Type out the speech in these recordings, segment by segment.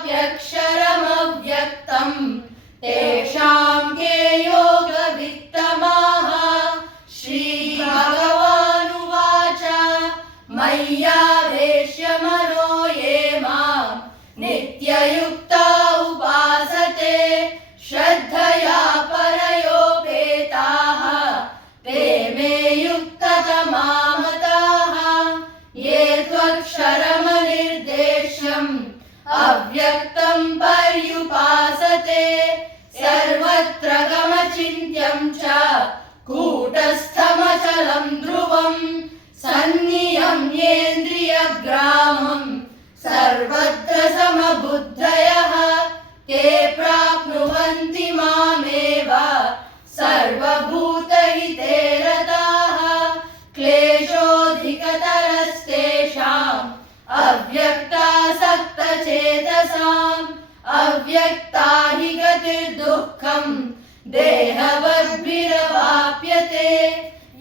चाप्यक्षरमव्यक्तम् तेषां के योगवित्तमाः। श्रीभगवानुवाच मय्यावेश्य मनो ये मां नित्ययुक्ता उपासते श्रद्धया परयोपेताः ते मे युक्ततमा मताः। ये त्वक्षरमनिर्देश्यम् अव्यक्तं पर्युपासते सर्वत्र गमचिन्त्यं च कूटस्थमचलं ध्रुवं सन्नियम्येन्द्रियग्रामं सर्वत्र समबुद्धयः ते प्राप्नुवन्ति मामेव सर्वभूतहिते रताः। क्लेशोऽधिकतरस्तेषाम् अव्यक्तासक्तचेतसाम् अव्यक्ता हि गतिर्दुःखम् देहवद्भिरवाप्यते।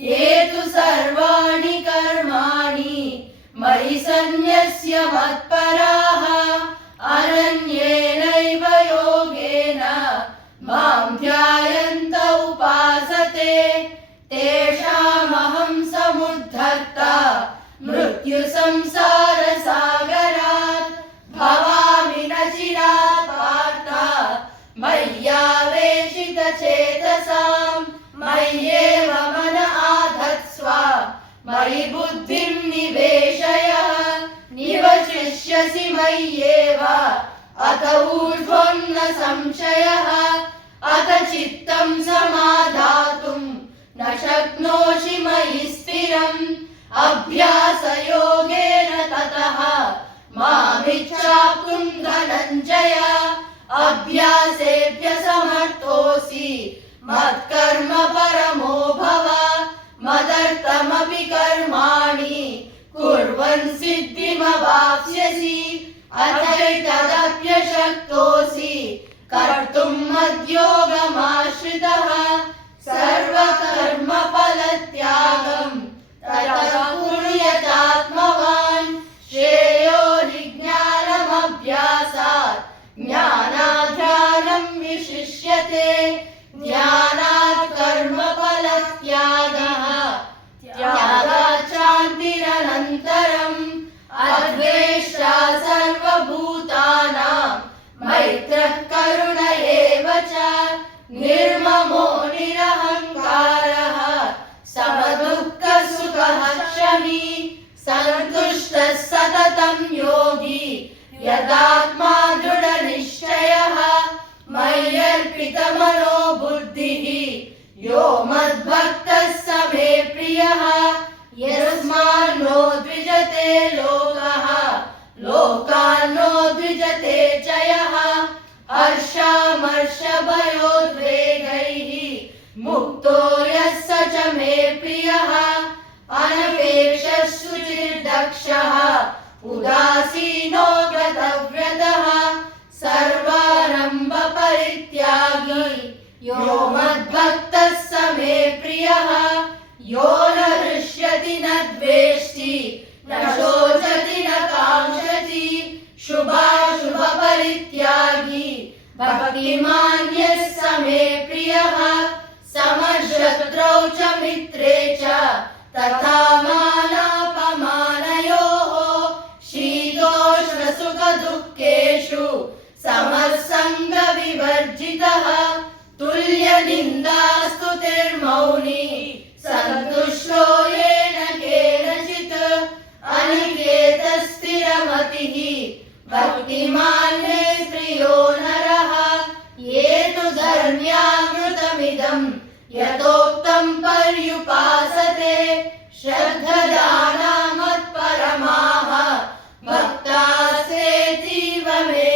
ये तु सर्वाणि कर्माणि मयि सन्न्यस्य मत्पराः अनन्येनैव योगेन मां ध्यायन्त उपासते तेषामहं समुद्धर्ता मृत्युसंसारसागरात् भवामि न चिरात् पार्थ मय्यावेशितचेतसाम् मय्येव मन आधत्स्व मयि बुद्धिं निवेशय निवशिष्यसि मय्येव अत ऊर्ध्वं न संशयः। अथ चित्तं समाधातुं न शक्नोषि मयि स्थिरम् अभ्यासयोगेन ततः मामिच्छाप्तुं धनञ्जय। अभ्यासेभ्य समर्थोऽसि मत्कर्म परमो भव मदर्थमपि कर्माणि कुर्वन् सिद्धिमवाप्स्यसि। अथैतदप्यशक्तोऽसि कर्तुं मद्योगमाश्रितः सर्वकर्मफलत्यागं ततः कुर्यात्मवान्। श्रेयो हि ज्ञानमभ्यासात् ज्ञानाध्यानं विशिष्यते ज्ञानात् कर्मफलत्यागः त्यागात् शान्तिरनन्तरम्। अद्वेष्टा सर्वभूतानां मैत्रः करुण एव च निर्ममो निरहङ्कारः समदुःखसुखः क्षमी सन्तुष्टः सततं योगी यदात्मा दृढनिश्चयः। मय्यर्पितमनो बुद्धिः यो मद्भक्तः स मे प्रियः। यस्मान्नो द्विजते लोकः लोकान्नो द्विजते च यः। हर्षामर्षभयोद्वेगैः मुक्तो यः स च मे प्रियः। अनपेक्षः शुचिर्दक्षः उदासीनो गतव्रतः सर्वारम्भपरित्यागी यो मद्भक्तः स मे प्रियः। यो न हृष्यति न द्वेष्टि न शोचति न काङ्क्षति शुभाशुभपरित्यागी भक्तिमान् यः स मे प्रियः। समशत्रौ च मित्रे च तथा मानापमानयोः शीतोष्णसुखदुःखेषु समः सङ्गविवर्जितः। तुल्यनिन्दास्तुतिर्मौनी सन्तुष्टो येन केनचित् अनिकेतस्थिरमतिः भक्तिमान् मे प्रियो नरः। ये तु धर्म्यामृतमिदं यथोक्तं पर्युपासते श्रद्धदाना मत्परमाः भक्तास्तेतीव मे